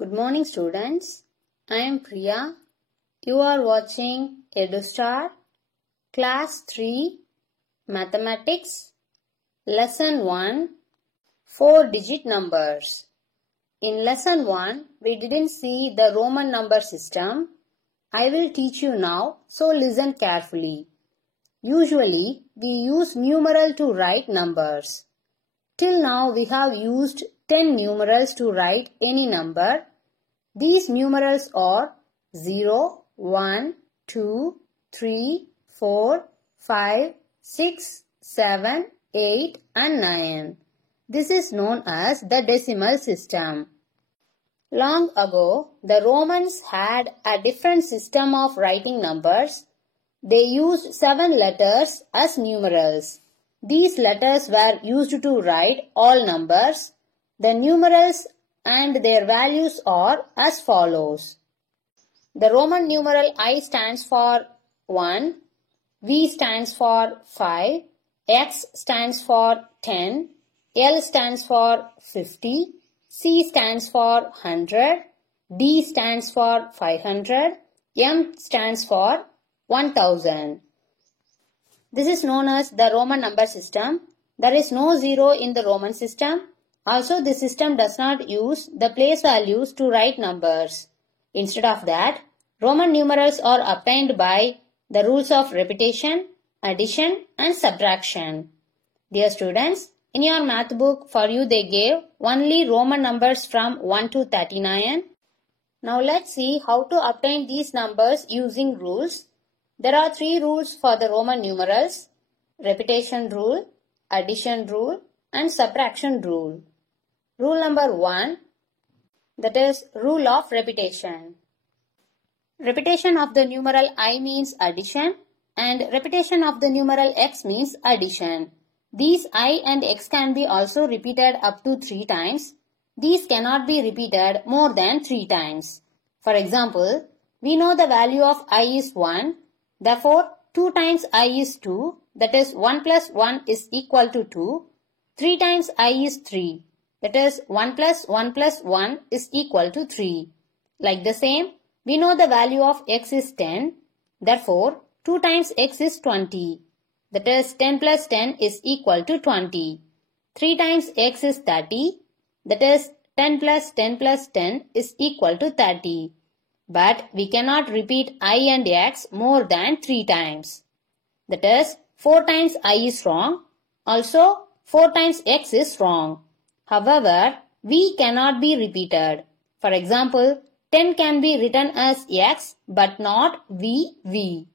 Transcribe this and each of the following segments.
Good morning students. I am Priya. You are watching EduStar Class 3 Mathematics Lesson 1 4-digit numbers. In Lesson 1 we didn't see the Roman number system. I will teach you now, so listen carefully. Usually we use numeral to write numbers. Till now we have used 10 numerals to write any number. These numerals are 0, 1, 2, 3, 4, 5, 6, 7, 8 and 9. This is known as the decimal system. Long ago, the Romans had a different system of writing numbers. They used 7 letters as numerals. These letters were used to write all numbers. The numerals and their values are as follows. The Roman numeral I stands for 1, V stands for 5, X stands for 10, L stands for 50, C stands for 100, D stands for 500, M stands for 1000. This is known as the Roman number system. There is no zero in the Roman system. Also, this system does not use the place values to write numbers. Instead of that, Roman numerals are obtained by the rules of repetition, addition and subtraction. Dear students, in your math book for you they gave only Roman numbers from 1 to 39. Now let's see how to obtain these numbers using rules. There are 3 rules for the Roman numerals: repetition rule, addition rule and subtraction rule. Rule number 1, that is rule of repetition. Repetition of the numeral I means addition and repetition of the numeral x means addition. These I and x can be also repeated up to 3 times. These cannot be repeated more than 3 times. For example, we know the value of I is 1. Therefore, 2 times I is 2. That is 1 plus 1 is equal to 2. 3 times I is 3. That is 1 plus 1 plus 1 is equal to 3. Like the same, we know the value of x is 10. Therefore, 2 times x is 20. That is 10 plus 10 is equal to 20. 3 times x is 30. That is 10 plus 10 plus 10 is equal to 30. But we cannot repeat I and x more than 3 times. That is 4 times I is wrong. Also 4 times x is wrong. However, v cannot be repeated. For example, 10 can be written as x but not v.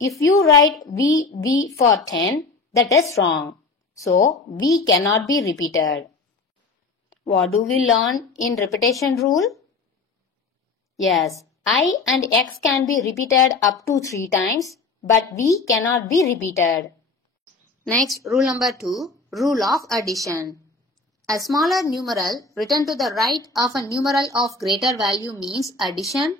If you write v for 10, that is wrong. So, v cannot be repeated. What do we learn in repetition rule? Yes, I and x can be repeated up to 3 times, but v cannot be repeated. Next, rule number 2, rule of addition. A smaller numeral written to the right of a numeral of greater value means addition.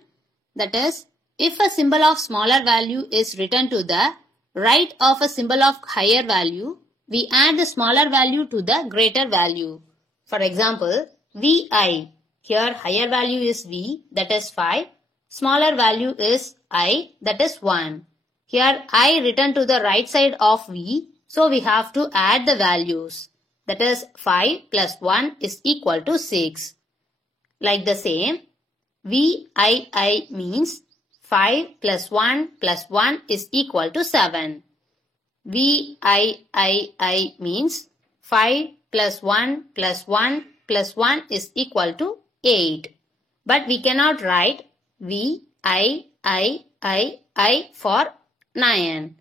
That is, if a symbol of smaller value is written to the right of a symbol of higher value, we add the smaller value to the greater value. For example, vi. Here higher value is v, that is 5. Smaller value is I, that is 1. Here I written to the right side of v, so we have to add the values. That is 5 plus 1 is equal to 6. Like the same, VII means 5 plus 1 is equal to 7. VII means 5 plus 1 is equal to 8. But we cannot write VII for 9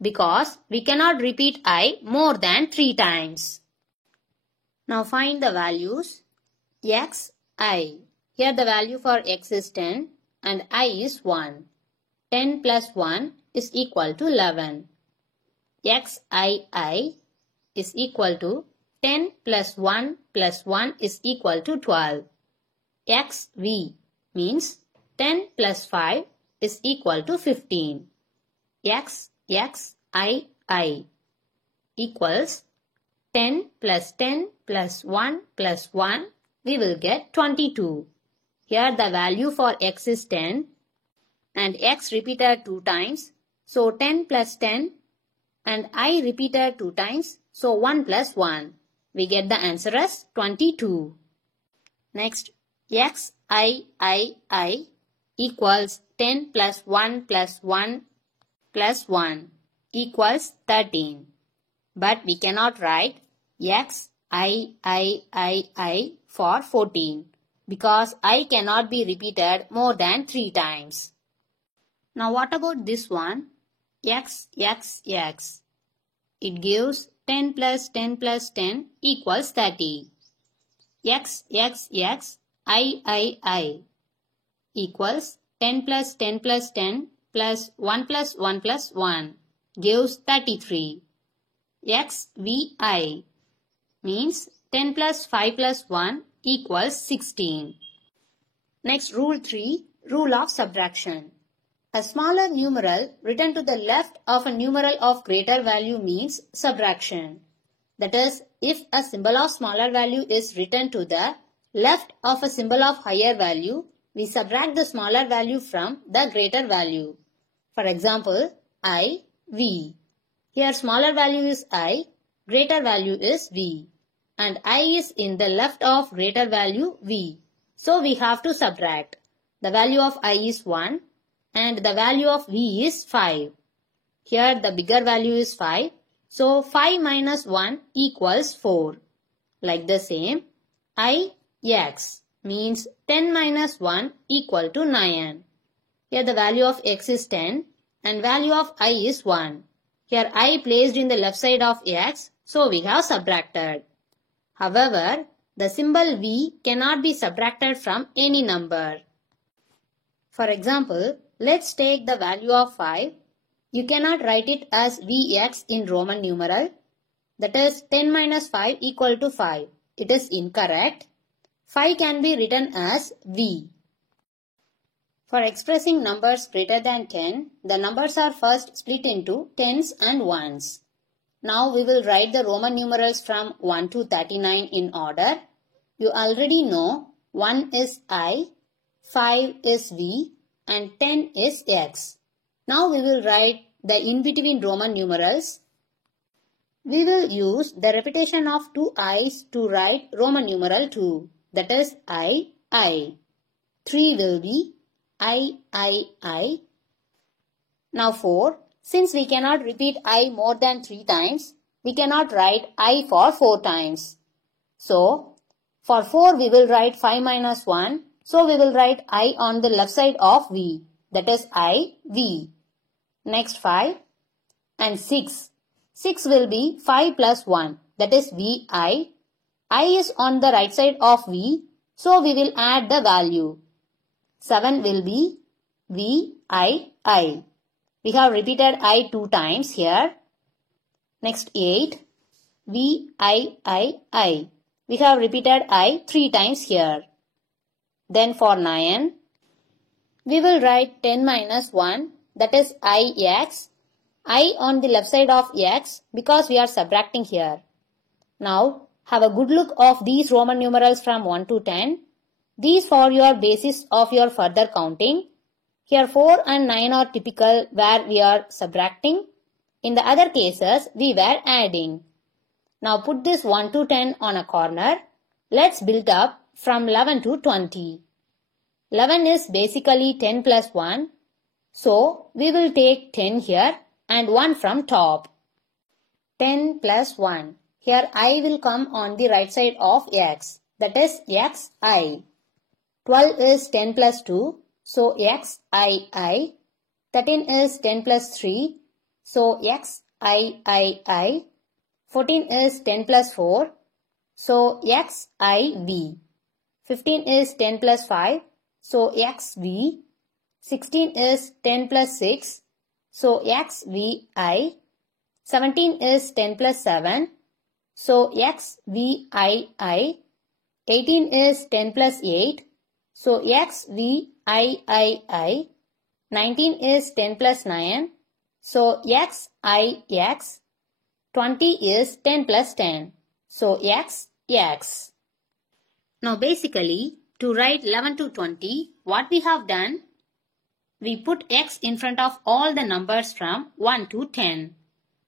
because we cannot repeat I more than 3 times. Now find the values. xi. Here the value for x is 10 and I is 1. 10 plus 1 is equal to 11. xii is equal to 10 plus 1 is equal to 12. xv means 10 plus 5 is equal to 15. xii equals 10 plus 10 plus 1 plus 1, we will get 22. Here the value for x is 10 and x repeated 2 times. So 10 plus 10 and I repeated 2 times. So 1 plus 1. We get the answer as 22. Next, xi equals 10 plus 1 plus 1 plus 1 equals 13. But we cannot write xi for 14 because I cannot be repeated more than 3 times. Now what about this one? X. It gives 10 plus 10 plus 10 equals 30. X I equals 10 plus 10 plus 10 plus 1 plus 1 plus 1 gives 33. XVI means 10 plus 5 plus 1 equals 16. Next, rule 3, rule of subtraction. A smaller numeral written to the left of a numeral of greater value means subtraction. That is, if a symbol of smaller value is written to the left of a symbol of higher value, we subtract the smaller value from the greater value. For example, I, V. Here smaller value is I, greater value is V. And I is in the left of greater value V. So we have to subtract. The value of I is 1 and the value of V is 5. Here the bigger value is 5. So 5 minus 1 equals 4. Like the same, Ix means 10 minus 1 equal to 9. Here the value of x is 10 and value of I is 1. Here I placed in the left side of x, so we have subtracted. However, the symbol V cannot be subtracted from any number. For example, let's take the value of 5. You cannot write it as Vx in Roman numeral. That is 10 minus 5 equal to 5. It is incorrect. 5 can be written as V. For expressing numbers greater than 10, the numbers are first split into tens and ones. Now we will write the Roman numerals from 1 to 39 in order. You already know 1 is I, 5 is V and 10 is X. Now we will write the in-between Roman numerals. We will use the repetition of 2 I's to write Roman numeral 2. That is I. 3 will be I. Now 4. Since we cannot repeat I more than 3 times, we cannot write I for 4 times. So, for 4 we will write 5 minus 1. So we will write I on the left side of V. That is I, V. Next 5 and 6. 6 will be 5 plus 1. That is VI. I is on the right side of V. So we will add the value. 7 will be VII. We have repeated I 2 times here. Next 8. VIII. We have repeated I 3 times here. Then for 9, we will write 10 minus 1. That is Ix. I on the left side of X because we are subtracting here. Now have a good look of these Roman numerals from 1 to 10. These for your basis of your further counting. Here 4 and 9 are typical where we are subtracting. In the other cases we were adding. Now put this 1 to 10 on a corner. Let's build up from 11 to 20. 11 is basically 10 plus 1. So we will take 10 here and 1 from top. 10 plus 1. Here I will come on the right side of X. That is Xi. 12 is 10 plus 2. So Xii. 13 is 10 plus 3. So Xiii. 14 is 10 plus 4. So Xiv. 15 is 10 plus 5. So Xv. 16 is 10 plus 6. So XVI. 17 is 10 plus 7. So XVII. 18 is 10 plus 8. So XVIII. 19 is 10 plus 9. So XIX. 20 is 10 plus 10. So X. Now basically, To write 11 to 20, what we have done? We put x in front of all the numbers from 1 to 10.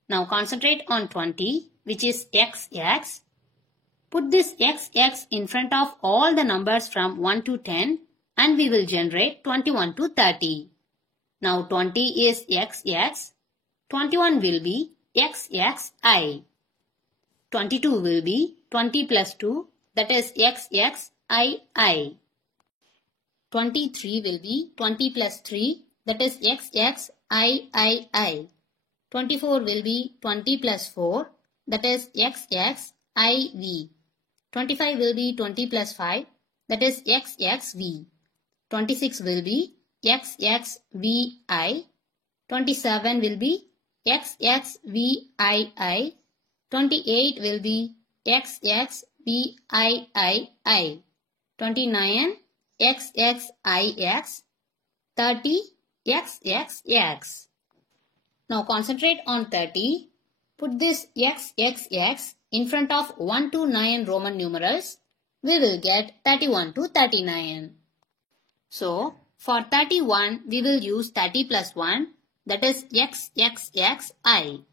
Now concentrate on 20, which is xx. Put this xx in front of all the numbers from 1 to 10 and we will generate 21 to 30. Now 20 is xx, 21 will be xxi. 22 will be 20 plus 2, that is xxii. 23 will be 20 plus 3, that is xxiii. 24 will be 20 plus 4, that is xxiv. 25 will be 20 plus 5, that is xxv. 26 will be xxvi. 27 will be xxvii. 28 will be xxviii. 29 xxix. 30 xxx. Now concentrate on 30. Put this xxx in front of 1 to 9 Roman numerals. We will get 31 to 39. So, for 31, we will use 30 plus 1, that is xxxi.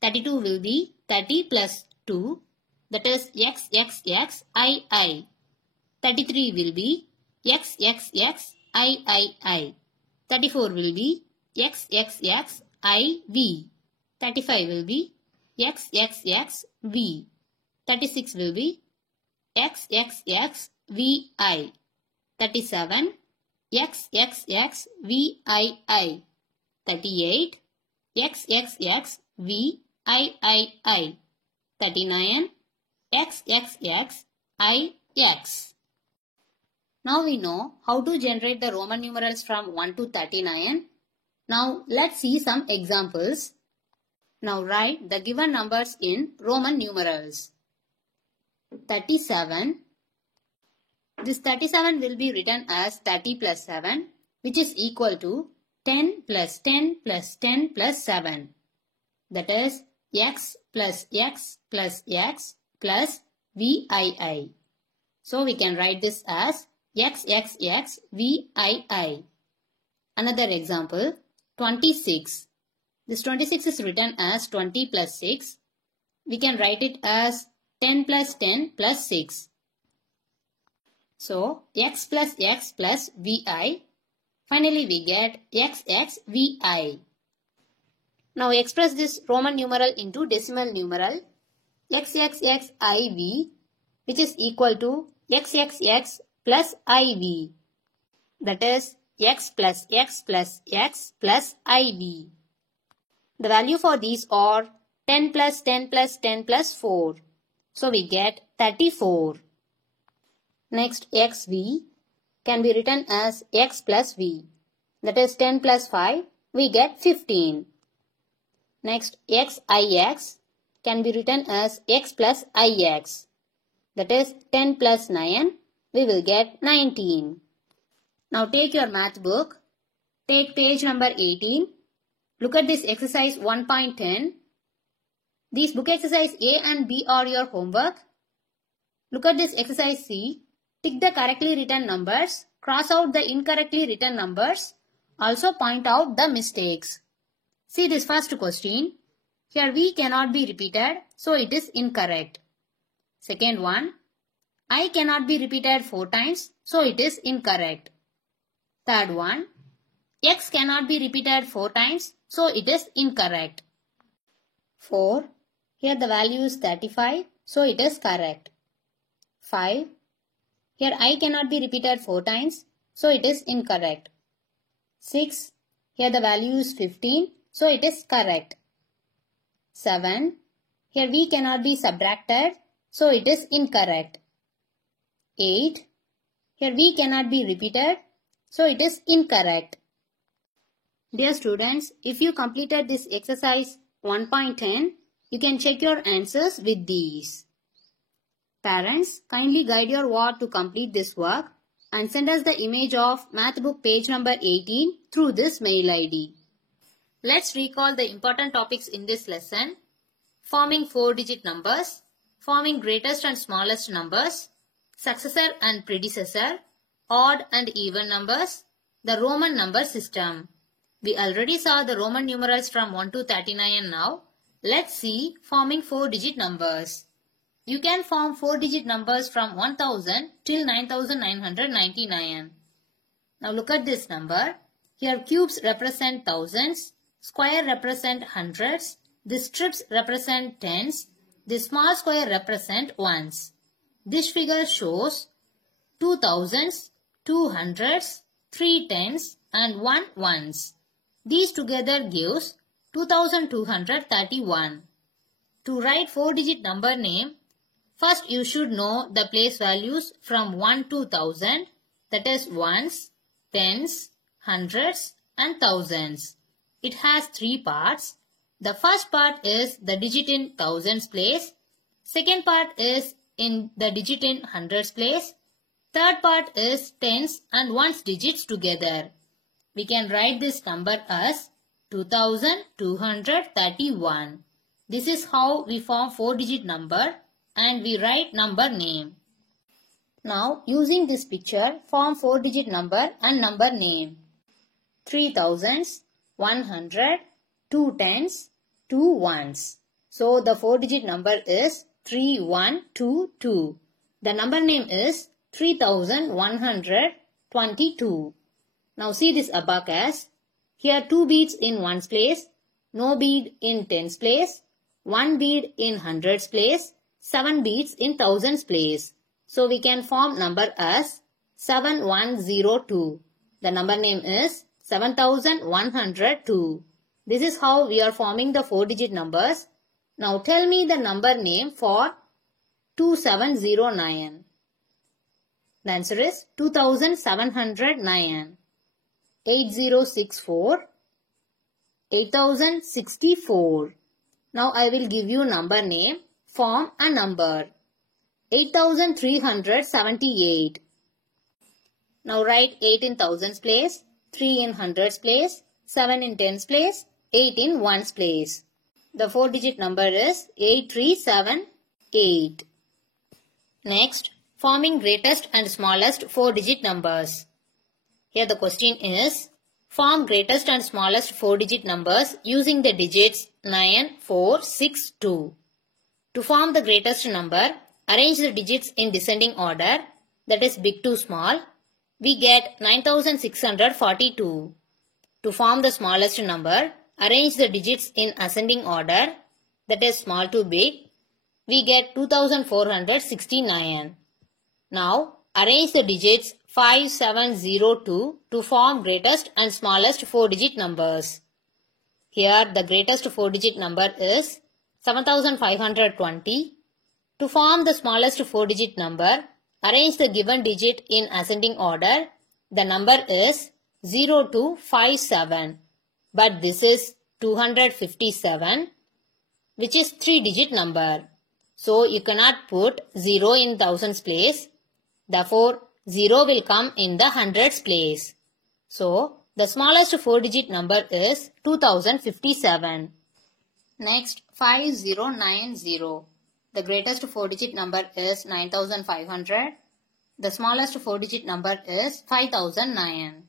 32 will be 30 plus 2, that is xxxii. 33 will be xxxii. 34 will be xxxiv. 35 will be xxxv. 36 will be xxxvi. 37 xxxvii. 38 xxxvii. 39 xxxix. Now we know how to generate the Roman numerals from 1 to 39. Now let's see some examples. Now write the given numbers in Roman numerals. 37. This 37 will be written as 30 plus 7, which is equal to 10 plus 10 plus 10 plus 7. That is x plus x plus x plus vii. So we can write this as xxxvii. Another example, 26. This 26 is written as 20 plus 6. We can write it as 10 plus 10 plus 6. So, x plus x plus vi. Finally, we get xxvi. Now express this Roman numeral into decimal numeral. xxxiv, which is equal to xxx plus iv. That is x plus x plus x plus iv. The value for these are 10 plus 10 plus 10 plus 4. So we get 34. Next, xv can be written as x plus v. That is 10 plus 5. We get 15. Next, xix can be written as x plus ix. That is 10 plus 9. We will get 19. Now take your math book. Take page number 18. Look at this exercise 1.10. These book exercise A and B are your homework. Look at this exercise C. Tick the correctly written numbers. Cross out the incorrectly written numbers. Also point out the mistakes. See this first question. Here V cannot be repeated, so it is incorrect. Second one. I cannot be repeated 4 times, so it is incorrect. Third one. X cannot be repeated 4 times, so it is incorrect. 4. Here the value is 35, so it is correct. 5. Here I cannot be repeated 4 times, so it is incorrect. 6. Here the value is 15, so it is correct. 7. Here V cannot be subtracted, so it is incorrect. 8. Here V cannot be repeated, so it is incorrect. Dear students, if you completed this exercise 1.10, you can check your answers with these. Parents, kindly guide your ward to complete this work and send us the image of math book page number 18 through this mail ID. Let's recall the important topics in this lesson. Forming 4-digit numbers, forming greatest and smallest numbers, successor and predecessor, odd and even numbers, the Roman number system. We already saw the Roman numerals from 1 to 39 and now let's see forming 4-digit numbers. You can form 4-digit numbers from 1000 till 9999. Now look at this number. Here cubes represent thousands, square represent hundreds, the strips represent tens, the small square represent ones. This figure shows 2 thousands, 2 hundreds, 3 tens and 1 ones. These together gives 2231. To write 4-digit number name, first you should know the place values from 1 to 1000, that is ones, tens, hundreds and thousands. It has 3 parts. The first part is the digit in thousands place. Second part is in the digit in hundreds place. Third part is tens and ones digits together. We can write this number as 2231. This is how we form 4-digit number and we write number name. Now using this picture, form 4-digit number and number name. 3 thousands, 100, 2 tens, 2 ones. So the 4-digit number is 3122. The number name is 3122. Now see this abacus. Here 2 beads in ones place, no bead in tens place, 1 bead in hundreds place, 7 beads in thousands place. So we can form number as 7102. The number name is 7102. This is how we are forming the 4-digit numbers. Now tell me the number name for 2709. The answer is 2709. 8064. 8064. Now I will give you number name, form a number. 8378. Now write 8 in thousands place, 3 in hundreds place, 7 in tens place, 8 in ones place. The 4-digit number is 8378. Next, forming greatest and smallest 4-digit numbers. Here the question is, form greatest and smallest 4-digit numbers using the digits 9, 4, 6, 2. To form the greatest number, arrange the digits in descending order, that is big to small. We get 9642. To form the smallest number, arrange the digits in ascending order, that is small to big. We get 2469. Now, arrange the digits 5702 to form greatest and smallest 4-digit numbers. Here, the greatest 4-digit number is 7520. To form the smallest 4-digit number, arrange the given digit in ascending order. The number is 0257. But this is 257, which is 3-digit number. So you cannot put 0 in thousands place. Therefore, 0 will come in the hundreds place. So, the smallest 4-digit number is 2057. Next, 5090. The greatest 4-digit number is 9500. The smallest 4-digit number is 5009.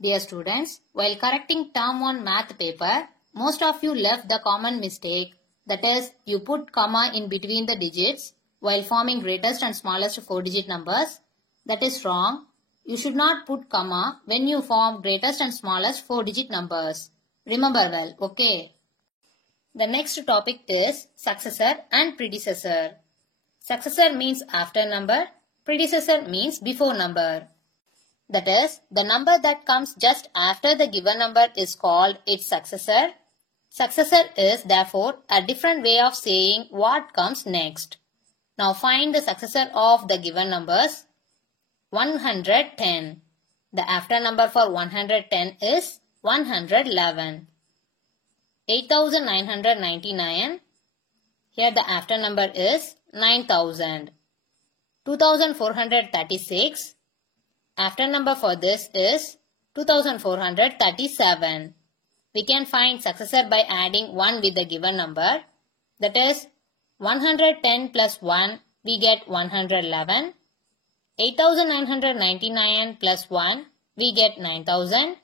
Dear students, while correcting term 1 math paper, most of you left the common mistake, that is, you put comma in between the digits while forming greatest and smallest 4-digit numbers. That is wrong. You should not put comma when you form greatest and smallest 4-digit numbers. Remember well, okay? The next topic is successor and predecessor. Successor means after number, predecessor means before number. That is, the number that comes just after the given number is called its successor. Successor is therefore a different way of saying what comes next. Now find the successor of the given numbers. 110. The after number for 110 is 111. 8999. Here the after number is 9000. 2436. After number for this is 2437. We can find successor by adding 1 with the given number. That is 110 plus 1 we get 111. 8,999 plus 1, we get 9,000.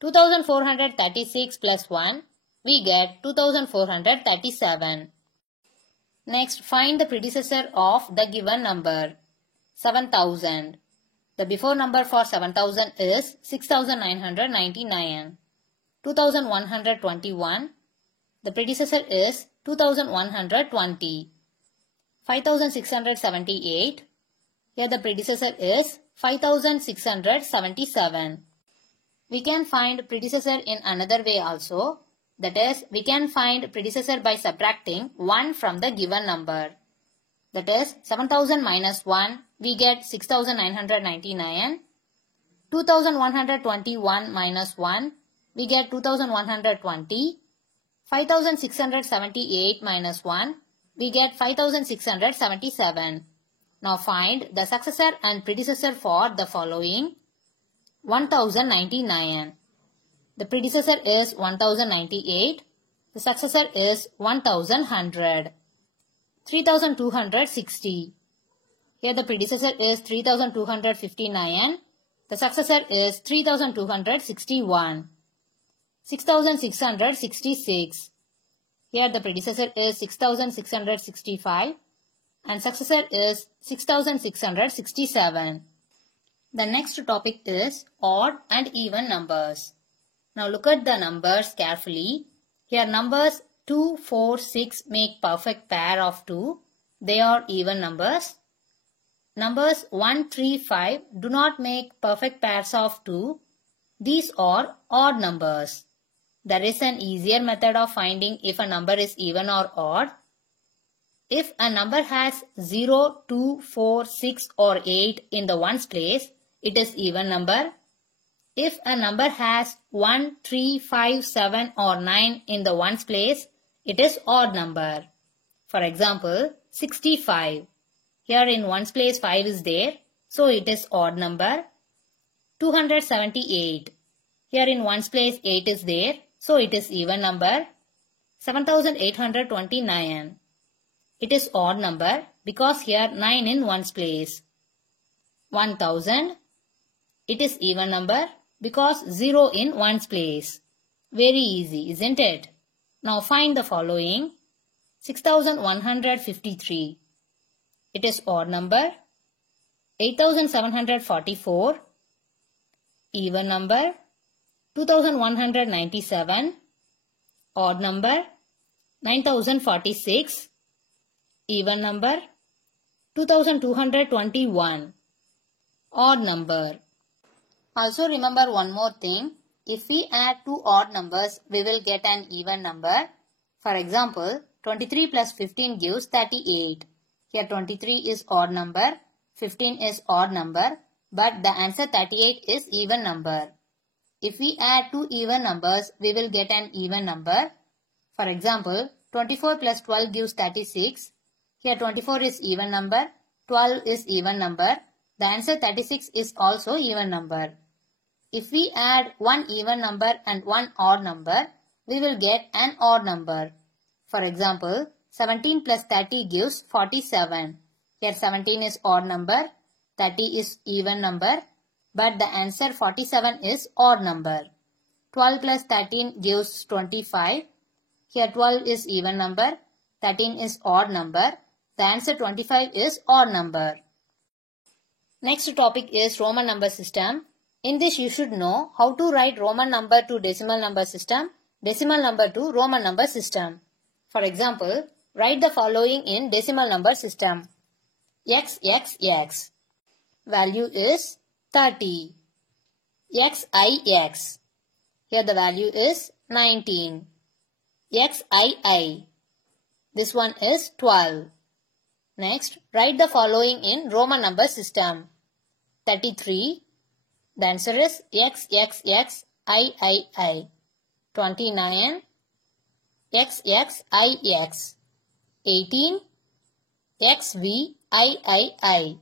2,436 plus 1, we get 2,437. Next, find the predecessor of the given number, 7,000. The before number for 7,000 is 6,999. 2,121. The predecessor is 2,120. 5,678. Here the predecessor is 5,677. We can find predecessor in another way also. That is, we can find predecessor by subtracting 1 from the given number. That is, 7,000 minus 1, we get 6,999. 2,121 minus 1, we get 2,120. 5,678 minus 1, we get 5,677. Now find the successor and predecessor for the following. 1,099. The predecessor is 1,098. The successor is 1,100. 3,260. Here the predecessor is 3,259. The successor is 3,261. 6,666. Here the predecessor is 6,665 and successor is 6,667. The next topic is odd and even numbers. Now look at the numbers carefully. Here numbers 2, 4, 6 make perfect pair of 2. They are even numbers. Numbers 1, 3, 5 do not make perfect pairs of 2. These are odd numbers. There is an easier method of finding if a number is even or odd. If a number has 0, 2, 4, 6 or 8 in the ones place, it is even number. If a number has 1, 3, 5, 7 or 9 in the ones place, it is odd number. For example, 65. Here in ones place 5 is there, so it is odd number. 278. Here in ones place 8 is there, so it is even number. 7,829. It is odd number because here 9 in ones place. 1,000. It is even number because 0 in ones place. Very easy, isn't it? Now find the following. 6,153. It is odd number. 8,744. Even number. 2,197. Odd number. 9,046. Even number. 2,221. Odd number. Also remember one more thing. If we add two odd numbers, we will get an even number. For example, 23 plus 15 gives 38. Here 23 is odd number, 15 is odd number, but the answer 38 is even number. If we add two even numbers, we will get an even number. For example, 24 plus 12 gives 36. Here 24 is even number, 12 is even number. The answer 36 is also even number. If we add one even number and one odd number, we will get an odd number. For example, 17 plus 30 gives 47. Here 17 is odd number, 30 is even number, but the answer 47 is odd number. 12 plus 13 gives 25. Here 12 is even number, 13 is odd number. The answer 25 is odd number. Next topic is Roman number system. In this you should know how to write Roman number to decimal number system, decimal number to Roman number system. For example, write the following in decimal number system. XXX. Value is 30. XIX. Here the value is 19. XII. This one is 12. Next, write the following in Roman number system. 33. The answer is XXXIII. 29. XXIX. 18. XVIII.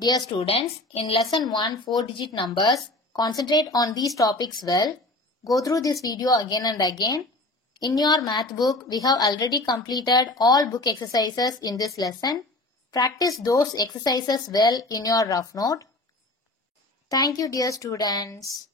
Dear students, in lesson 1 4-digit numbers, concentrate on these topics well. Go through this video again and again. In your math book, we have already completed all book exercises in this lesson. Practice those exercises well in your rough note. Thank you, dear students.